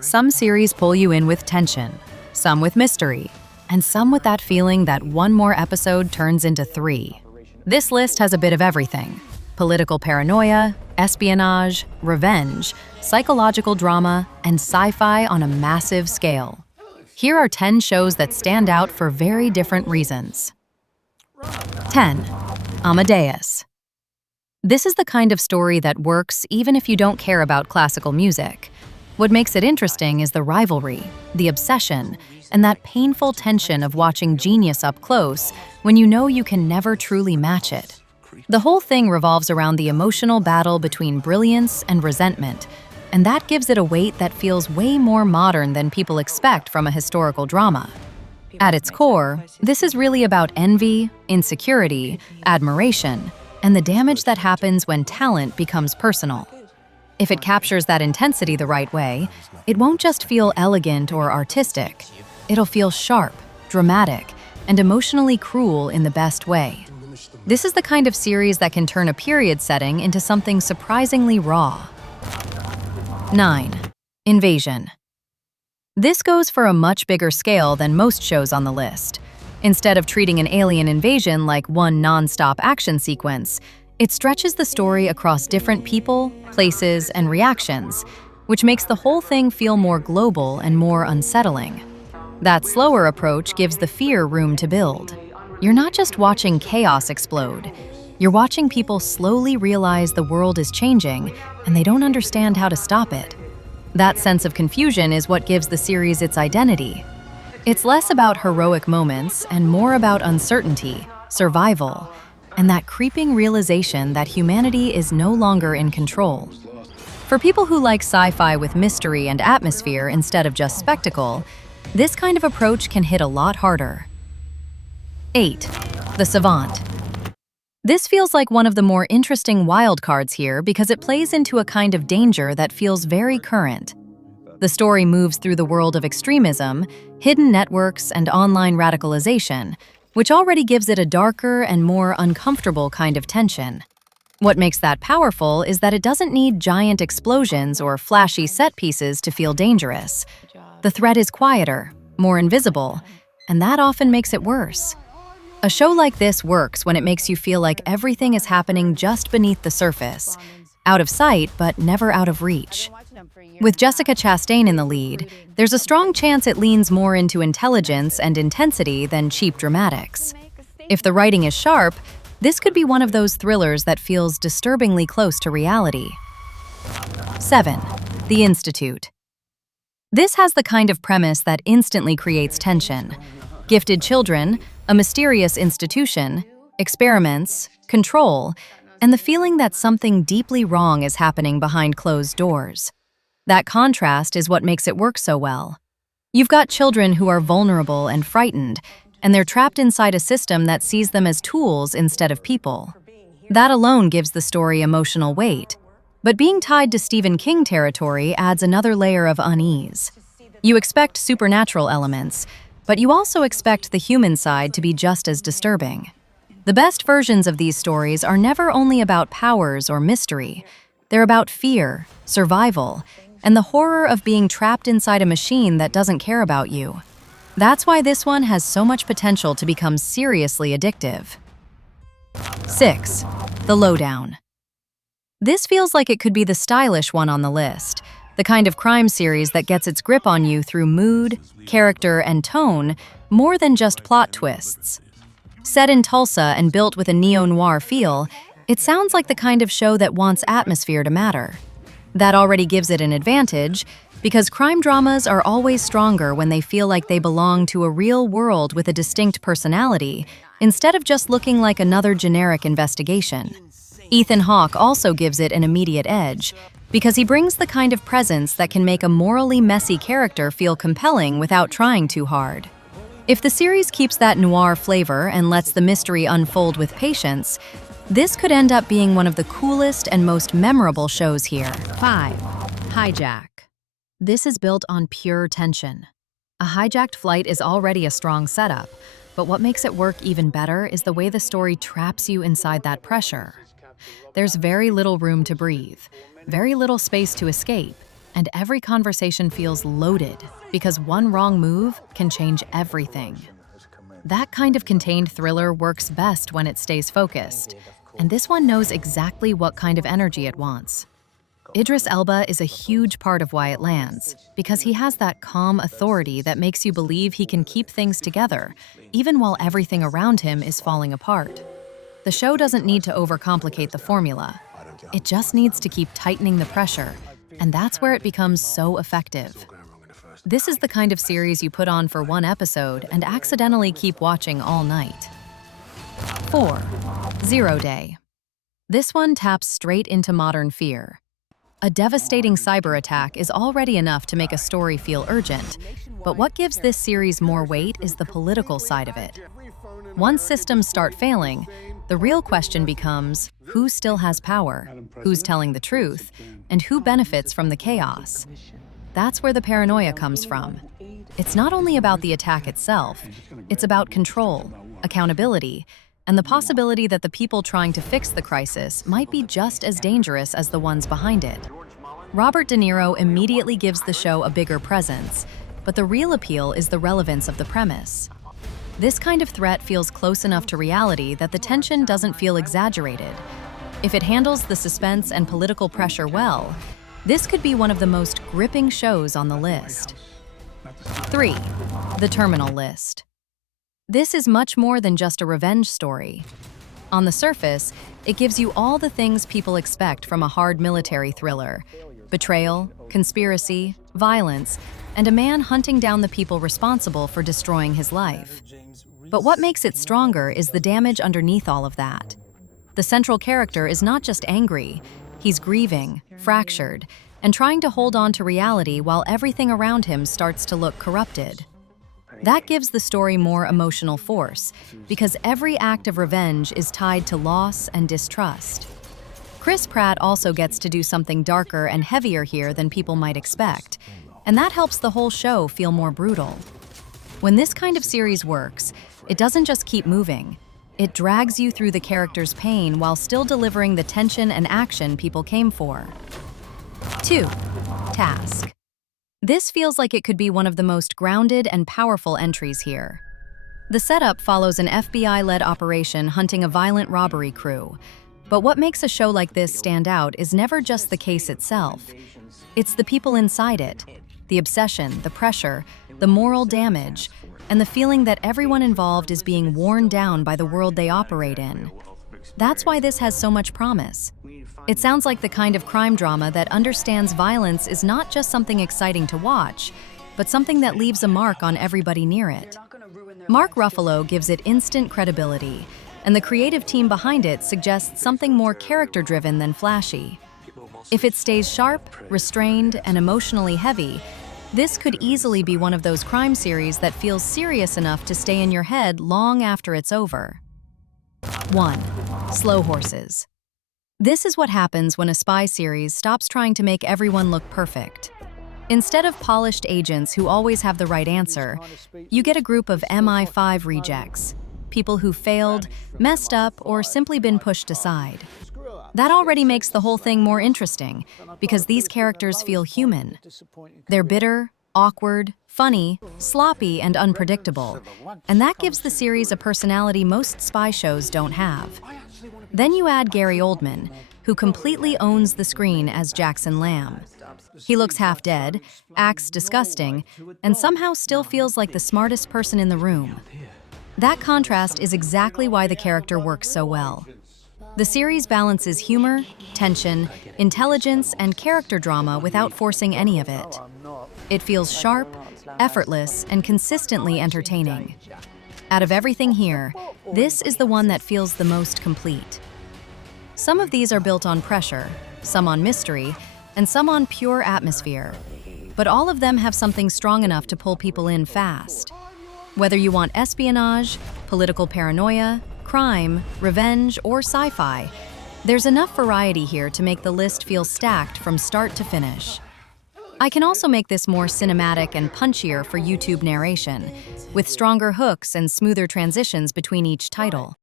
Some series pull you in with tension, some with mystery, and some with that feeling that one more episode turns into three. This list has a bit of everything: political paranoia, espionage, revenge, psychological drama, and sci-fi on a massive scale. Here are 10 shows that stand out for very different reasons. 10. Amadeus. This is the kind of story that works even if you don't care about classical music. What makes it interesting is the rivalry, the obsession, and that painful tension of watching genius up close when you know you can never truly match it. The whole thing revolves around the emotional battle between brilliance and resentment, and that gives it a weight that feels way more modern than people expect from a historical drama. At its core, this is really about envy, insecurity, admiration, and the damage that happens when talent becomes personal. If it captures that intensity the right way, it won't just feel elegant or artistic. It'll feel sharp, dramatic, and emotionally cruel in the best way. This is the kind of series that can turn a period setting into something surprisingly raw. 9. Invasion. This goes for a much bigger scale than most shows on the list. Instead of treating an alien invasion like one non-stop action sequence, it stretches the story across different people, places, and reactions, which makes the whole thing feel more global and more unsettling. That slower approach gives the fear room to build. You're not just watching chaos explode. You're watching people slowly realize the world is changing and they don't understand how to stop it. That sense of confusion is what gives the series its identity. It's less about heroic moments and more about uncertainty, survival, and that creeping realization that humanity is no longer in control. For people who like sci-fi with mystery and atmosphere instead of just spectacle, this kind of approach can hit a lot harder. 8. The Savant. This feels like one of the more interesting wildcards here because it plays into a kind of danger that feels very current. The story moves through the world of extremism, hidden networks, and online radicalization, which already gives it a darker and more uncomfortable kind of tension. What makes that powerful is that it doesn't need giant explosions or flashy set pieces to feel dangerous. The threat is quieter, more invisible, and that often makes it worse. A show like this works when it makes you feel like everything is happening just beneath the surface, out of sight but never out of reach. With Jessica Chastain in the lead, there's a strong chance it leans more into intelligence and intensity than cheap dramatics. If the writing is sharp, this could be one of those thrillers that feels disturbingly close to reality. 7. The Institute. This has the kind of premise that instantly creates tension. Gifted children, a mysterious institution, experiments, control, and the feeling that something deeply wrong is happening behind closed doors. That contrast is what makes it work so well. You've got children who are vulnerable and frightened, and they're trapped inside a system that sees them as tools instead of people. That alone gives the story emotional weight, but being tied to Stephen King territory adds another layer of unease. You expect supernatural elements, but you also expect the human side to be just as disturbing. The best versions of these stories are never only about powers or mystery. They're about fear, survival, and the horror of being trapped inside a machine that doesn't care about you. That's why this one has so much potential to become seriously addictive. 6. The Lowdown. This feels like it could be the stylish one on the list, the kind of crime series that gets its grip on you through mood, character, and tone, more than just plot twists. Set in Tulsa and built with a neo-noir feel, it sounds like the kind of show that wants atmosphere to matter. That already gives it an advantage, because crime dramas are always stronger when they feel like they belong to a real world with a distinct personality, instead of just looking like another generic investigation. Ethan Hawke also gives it an immediate edge, because he brings the kind of presence that can make a morally messy character feel compelling without trying too hard. If the series keeps that noir flavor and lets the mystery unfold with patience, this could end up being one of the coolest and most memorable shows here. 5. Hijack. This is built on pure tension. A hijacked flight is already a strong setup, but what makes it work even better is the way the story traps you inside that pressure. There's very little room to breathe, very little space to escape, And every conversation feels loaded because one wrong move can change everything. That kind of contained thriller works best when it stays focused, and this one knows exactly what kind of energy it wants. Idris Elba is a huge part of why it lands, because he has that calm authority that makes you believe he can keep things together, even while everything around him is falling apart. The show doesn't need to overcomplicate the formula. It just needs to keep tightening the pressure, and that's where it becomes so effective. This is the kind of series you put on for one episode and accidentally keep watching all night. 4. 0 Day. This one taps straight into modern fear. A devastating cyber attack is already enough to make a story feel urgent, but what gives this series more weight is the political side of it. Once systems start failing, the real question becomes, who still has power, who's telling the truth, and who benefits from the chaos? That's where the paranoia comes from. It's not only about the attack itself, it's about control, accountability, and the possibility that the people trying to fix the crisis might be just as dangerous as the ones behind it. Robert De Niro immediately gives the show a bigger presence, but the real appeal is the relevance of the premise. This kind of threat feels close enough to reality that the tension doesn't feel exaggerated. If it handles the suspense and political pressure well, this could be one of the most gripping shows on the list. 3. The Terminal List. This is much more than just a revenge story. On the surface, it gives you all the things people expect from a hard military thriller: betrayal, conspiracy, violence, and a man hunting down the people responsible for destroying his life. But what makes it stronger is the damage underneath all of that. The central character is not just angry, he's grieving, fractured, and trying to hold on to reality while everything around him starts to look corrupted. That gives the story more emotional force, because every act of revenge is tied to loss and distrust. Chris Pratt also gets to do something darker and heavier here than people might expect, and that helps the whole show feel more brutal. When this kind of series works, it doesn't just keep moving. It drags you through the character's pain while still delivering the tension and action people came for. 2. Task. This feels like it could be one of the most grounded and powerful entries here. The setup follows an FBI-led operation hunting a violent robbery crew. But what makes a show like this stand out is never just the case itself. It's the people inside it, the obsession, the pressure, the moral damage, and the feeling that everyone involved is being worn down by the world they operate in. That's why this has so much promise. It sounds like the kind of crime drama that understands violence is not just something exciting to watch, but something that leaves a mark on everybody near it. Mark Ruffalo gives it instant credibility, and the creative team behind it suggests something more character-driven than flashy. If it stays sharp, restrained, and emotionally heavy, this could easily be one of those crime series that feels serious enough to stay in your head long after it's over. 1. Slow horses. This is what happens when a spy series stops trying to make everyone look perfect. Instead of polished agents who always have the right answer, you get a group of MI5 rejects, people who failed, messed up, or simply been pushed aside. That already makes the whole thing more interesting, because these characters feel human. They're bitter, awkward, funny, sloppy, and unpredictable, and that gives the series a personality most spy shows don't have. Then you add Gary Oldman, who completely owns the screen as Jackson Lamb. He looks half dead, acts disgusting, and somehow still feels like the smartest person in the room. That contrast is exactly why the character works so well. The series balances humor, tension, intelligence, and character drama without forcing any of it. It feels sharp, effortless, and consistently entertaining. Out of everything here, this is the one that feels the most complete. Some of these are built on pressure, some on mystery, and some on pure atmosphere. But all of them have something strong enough to pull people in fast. Whether you want espionage, political paranoia, crime, revenge, or sci-fi, there's enough variety here to make the list feel stacked from start to finish. I can also make this more cinematic and punchier for YouTube narration, with stronger hooks and smoother transitions between each title.